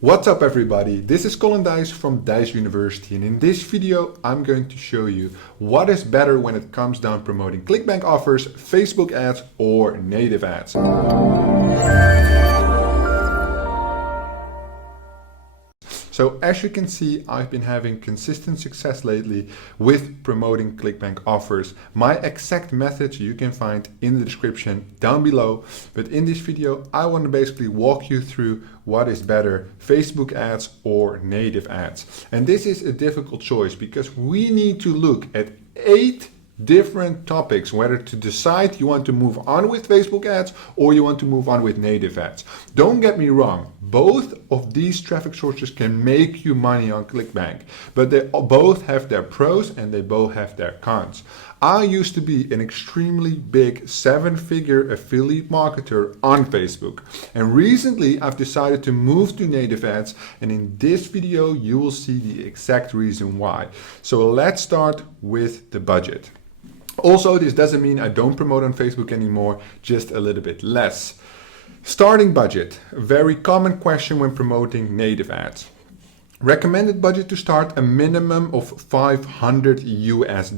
What's up everybody, this is Colin Dijs from Dijs University, and in this video I'm going to show you what is better when it comes down promoting Clickbank offers, Facebook ads or native ads. So as you can see, I've been having consistent success lately with promoting Clickbank offers. My exact method you can find in the description down below. But in this video, I want to basically walk you through what is better, Facebook ads or native ads. And this is a difficult choice because we need to look at 8 different topics, whether to decide you want to move on with Facebook ads or you want to move on with native ads. Don't get me wrong, both of these traffic sources can make you money on Clickbank, but they both have their pros and they both have their cons. I used to be an extremely big 7-figure affiliate marketer on Facebook, and recently I've decided to move to native ads, and in this video you will see the exact reason why. So let's start with the budget. Also, this doesn't mean I don't promote on Facebook anymore, just a little bit less. Starting budget, a very common question when promoting native ads. Recommended budget to start, a minimum of $500 US.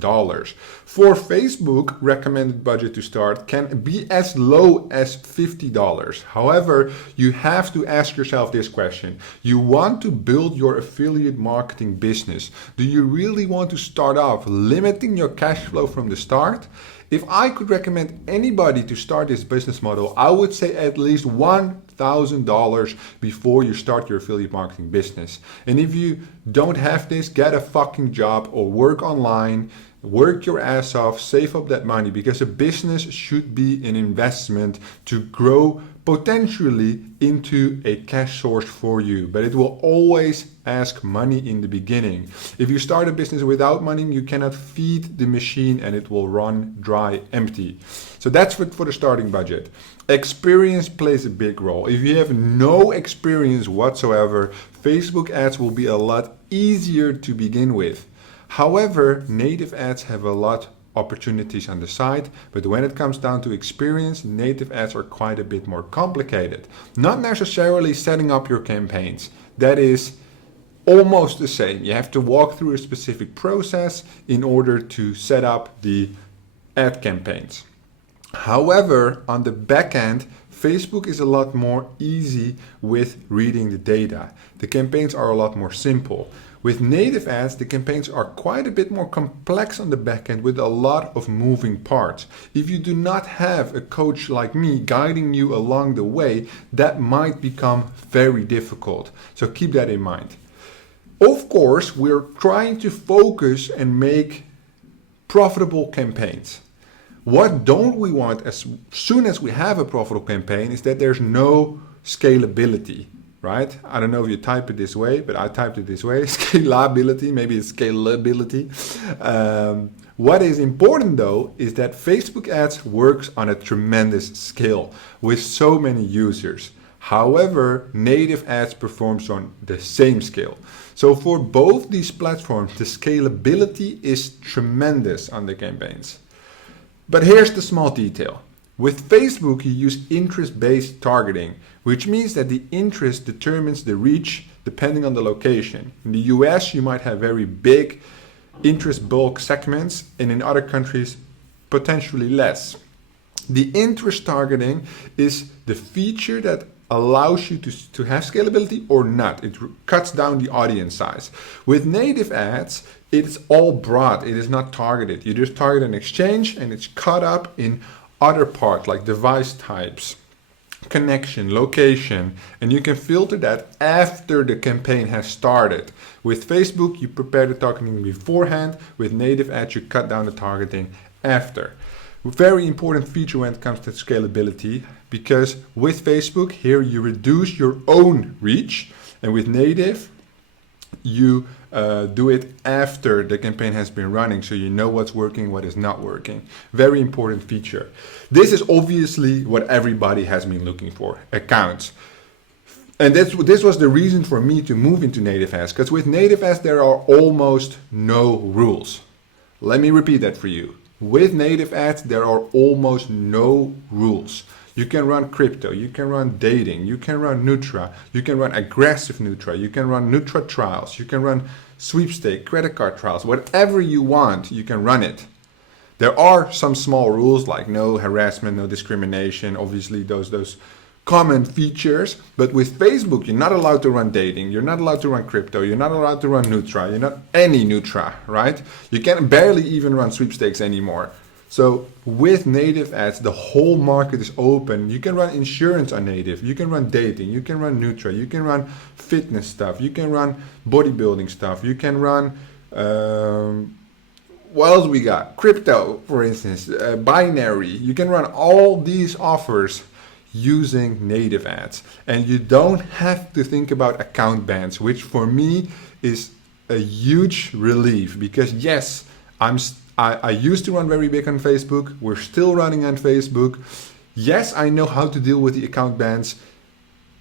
For Facebook, recommended budget to start can be as low as $50. However, you have to ask yourself this question. You want to build your affiliate marketing business. Do you really want to start off limiting your cash flow from the start? If I could recommend anybody to start this business model, I would say at least $1,000 before you start your affiliate marketing business. And if you don't have this, get a fucking job or work online, work your ass off, save up that money, because a business should be an investment to grow potentially into a cash source for you, but it will always ask money in the beginning. If you start a business without money, you cannot feed the machine and it will run dry empty. So that's for the starting budget. Experience plays a big role. If you have no experience whatsoever, Facebook ads will be a lot easier to begin with. However, native ads have a lot opportunities on the side, but when it comes down to experience, native ads are quite a bit more complicated. Not necessarily setting up your campaigns. That is almost the same. You have to walk through a specific process in order to set up the ad campaigns. However, on the back end, Facebook is a lot more easy with reading the data. The campaigns are a lot more simple. With native ads, the campaigns are quite a bit more complex on the back end with a lot of moving parts. If you do not have a coach like me guiding you along the way, that might become very difficult. So keep that in mind. Of course, we're trying to focus and make profitable campaigns. What don't we want as soon as we have a profitable campaign is that there's no scalability. Right? I don't know if you type it this way, but I typed it this way. Scalability, maybe it's scalability. What is important though is that Facebook ads works on a tremendous scale with so many users. However, native ads performs on the same scale. So for both these platforms, the scalability is tremendous on the campaigns. But here's the small detail. With Facebook, you use interest-based targeting, which means that the interest determines the reach depending on the location. In the US, you might have very big interest bulk segments, and in other countries, potentially less. The interest targeting is the feature that allows you to have scalability or not. It cuts down the audience size. With native ads, it's all broad. It is not targeted. You just target an exchange and it's cut up in other parts like device types, connection, location, and you can filter that after the campaign has started. With Facebook, you prepare the targeting beforehand. With native ads, you cut down the targeting after. A very important feature when it comes to scalability, because with Facebook, here you reduce your own reach, and with native, you do it after the campaign has been running, so you know what's working, what is not working. Very important feature. This is obviously what everybody has been looking for, accounts. And this was the reason for me to move into native ads, because with native ads there are almost no rules. Let me repeat that for you. With native ads there are almost no rules. You can run crypto, you can run dating, you can run Nutra, you can run aggressive Nutra, you can run Nutra trials, you can run sweepstake, credit card trials, whatever you want, you can run it. There are some small rules like no harassment, no discrimination, obviously those common features, but with Facebook, you're not allowed to run dating, you're not allowed to run crypto, you're not allowed to run Nutra, you're not any Nutra, right? You can barely even run sweepstakes anymore. So with native ads, the whole market is open. You can run insurance on native, you can run dating, you can run Nutra, you can run fitness stuff, you can run bodybuilding stuff, you can run, what else we got? Crypto, for instance, binary. You can run all these offers using native ads, and you don't have to think about account bans, which for me is a huge relief, because yes, I used to run very big on Facebook. We're still running on Facebook. Yes, I know how to deal with the account bans,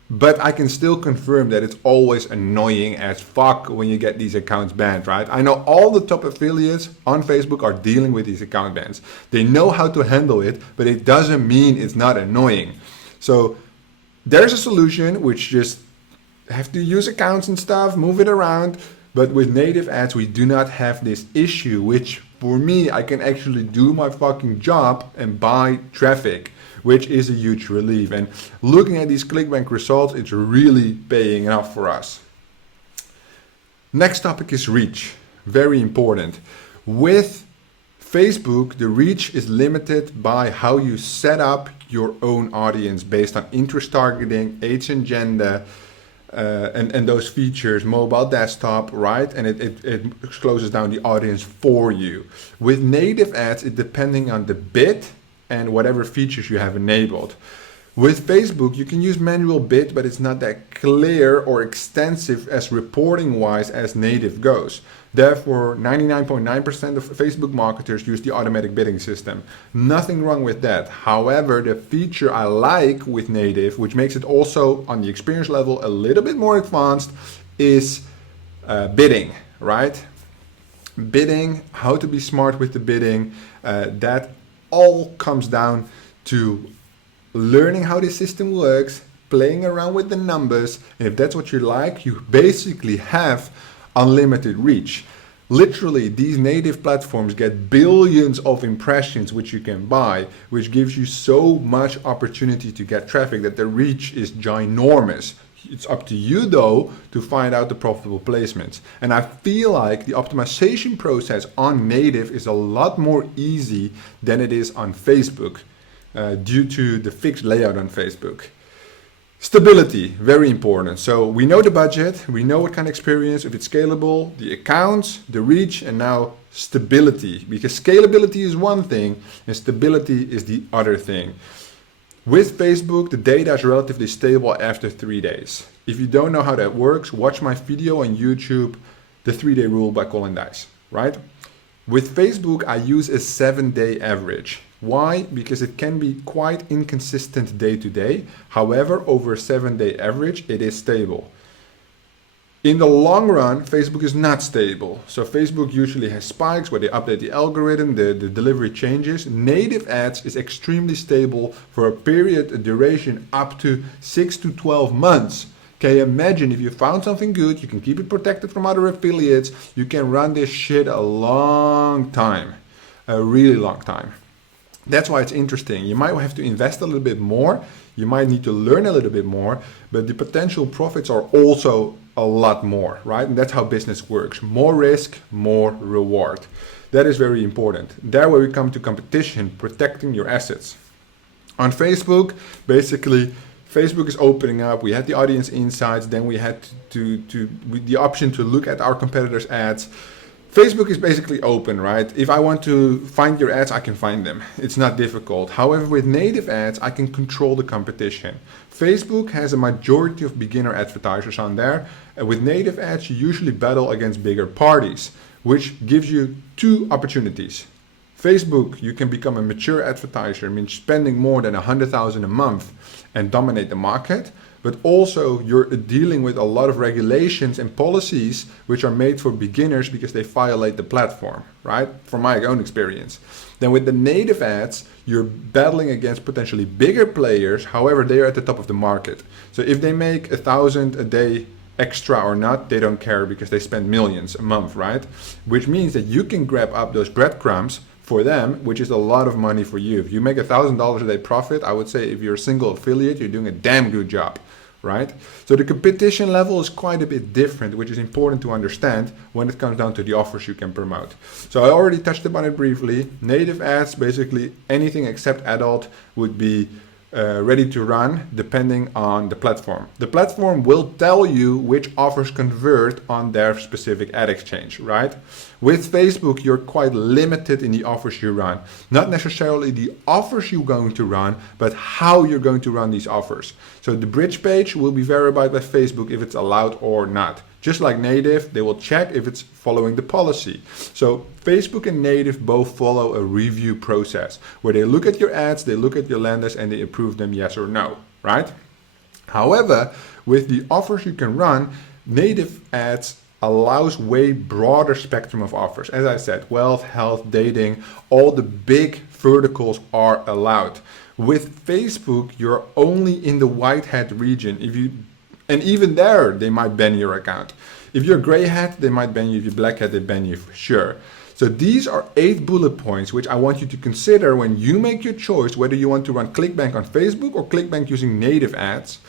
but I can still confirm that it's always annoying as fuck when you get these accounts banned, right? I know all the top affiliates on Facebook are dealing with these account bans. They know how to handle it, but it doesn't mean it's not annoying. So there's a solution, which just have to use accounts and stuff, move it around. But with native ads, we do not have this issue, which for me, I can actually do my fucking job and buy traffic, which is a huge relief. And looking at these Clickbank results, it's really paying off for us. Next topic is reach. Very important. With Facebook, the reach is limited by how you set up your own audience based on interest targeting, age and gender, and those features, mobile, desktop, right? And it closes down the audience for you. With native ads, it's depending on the bid and whatever features you have enabled. With Facebook, you can use manual bid, but it's not that clear or extensive as reporting wise as native goes. Therefore, 99.9% of Facebook marketers use the automatic bidding system. Nothing wrong with that. However, the feature I like with native, which makes it also on the experience level a little bit more advanced, is bidding, right? Bidding, how to be smart with the bidding, that all comes down to learning how the system works, playing around with the numbers, and if that's what you like, you basically have unlimited reach. Literally, these native platforms get billions of impressions which you can buy, which gives you so much opportunity to get traffic that the reach is ginormous. It's up to you though to find out the profitable placements. And I feel like the optimization process on native is a lot more easy than it is on Facebook due to the fixed layout on Facebook. Stability, very important. So we know the budget, we know what kind of experience, if it's scalable, the accounts, the reach, and now stability. Because scalability is one thing and stability is the other thing. With Facebook, the data is relatively stable after 3 days. If you don't know how that works, watch my video on YouTube, The 3-Day Rule by Colin Dijs, right? With Facebook, I use a 7-day average. Why? Because it can be quite inconsistent day to day. However, over a 7-day average, it is stable. In the long run, Facebook is not stable. So Facebook usually has spikes where they update the algorithm, the delivery changes. Native ads is extremely stable for a period, a duration up to 6 to 12 months. Can you imagine if you found something good, you can keep it protected from other affiliates, you can run this shit a long time, a really long time. That's why it's interesting. You might have to invest a little bit more. You might need to learn a little bit more, but the potential profits are also a lot more, right? And that's how business works. More risk, more reward. That is very important. There where we come to competition, protecting your assets. On Facebook, basically, Facebook is opening up. We had the audience insights. Then we had the option to look at our competitors' ads. Facebook is basically open, right? If I want to find your ads, I can find them. It's not difficult. However, with native ads, I can control the competition. Facebook has a majority of beginner advertisers on there. With native ads, you usually battle against bigger parties, which gives you two opportunities. Facebook, you can become a mature advertiser, means spending more than 100,000 a month and dominate the market. but also you're dealing with a lot of regulations and policies which are made for beginners because they violate the platform, right? From my own experience. Then with the native ads, you're battling against potentially bigger players. However, they are at the top of the market. So if they make 1,000 a day extra or not, they don't care because they spend millions a month, right? Which means that you can grab up those breadcrumbs for them, which is a lot of money for you. If you make $1,000 a day profit, I would say if you're a single affiliate, you're doing a damn good job, right? So the competition level is quite a bit different, which is important to understand when it comes down to the offers you can promote. So I already touched upon it briefly. Native ads, basically anything except adult, would be ready to run depending on the platform. The platform will tell you which offers convert on their specific ad exchange, right? With Facebook, you're quite limited in the offers you run. Not necessarily the offers you're going to run, but how you're going to run these offers. So the bridge page will be verified by Facebook if it's allowed or not. Just like native, they will check if it's following the policy. So Facebook and native both follow a review process where they look at your ads, they look at your landers, and they approve them yes or no, right? However, with the offers you can run, native ads allows way broader spectrum of offers. As I said, wealth, health, dating, all the big verticals are allowed. With Facebook, you're only in the white hat region. And even there, they might ban your account. If you're gray hat, they might ban you. If you're black hat, they ban you for sure. So these are 8 bullet points which I want you to consider when you make your choice whether you want to run Clickbank on Facebook or Clickbank using native ads.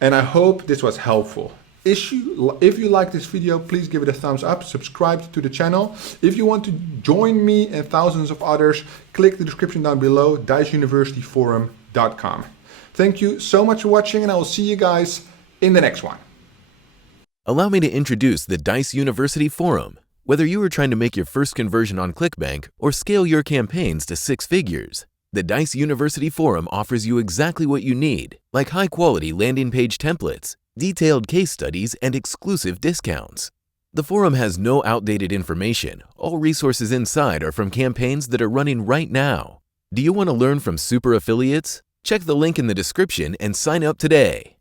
And I hope this was helpful. If you like this video, please give it a thumbs up, subscribe to the channel. If you want to join me and thousands of others, click the description down below, dijsuniversityforum.com. Thank you so much for watching, and I will see you guys in the next one. Allow me to introduce the Dijs University Forum. Whether you are trying to make your first conversion on Clickbank or scale your campaigns to 6 figures, the Dijs University Forum offers you exactly what you need, like high-quality landing page templates, detailed case studies, and exclusive discounts. The forum has no outdated information. All resources inside are from campaigns that are running right now. Do you want to learn from super affiliates? Check the link in the description and sign up today.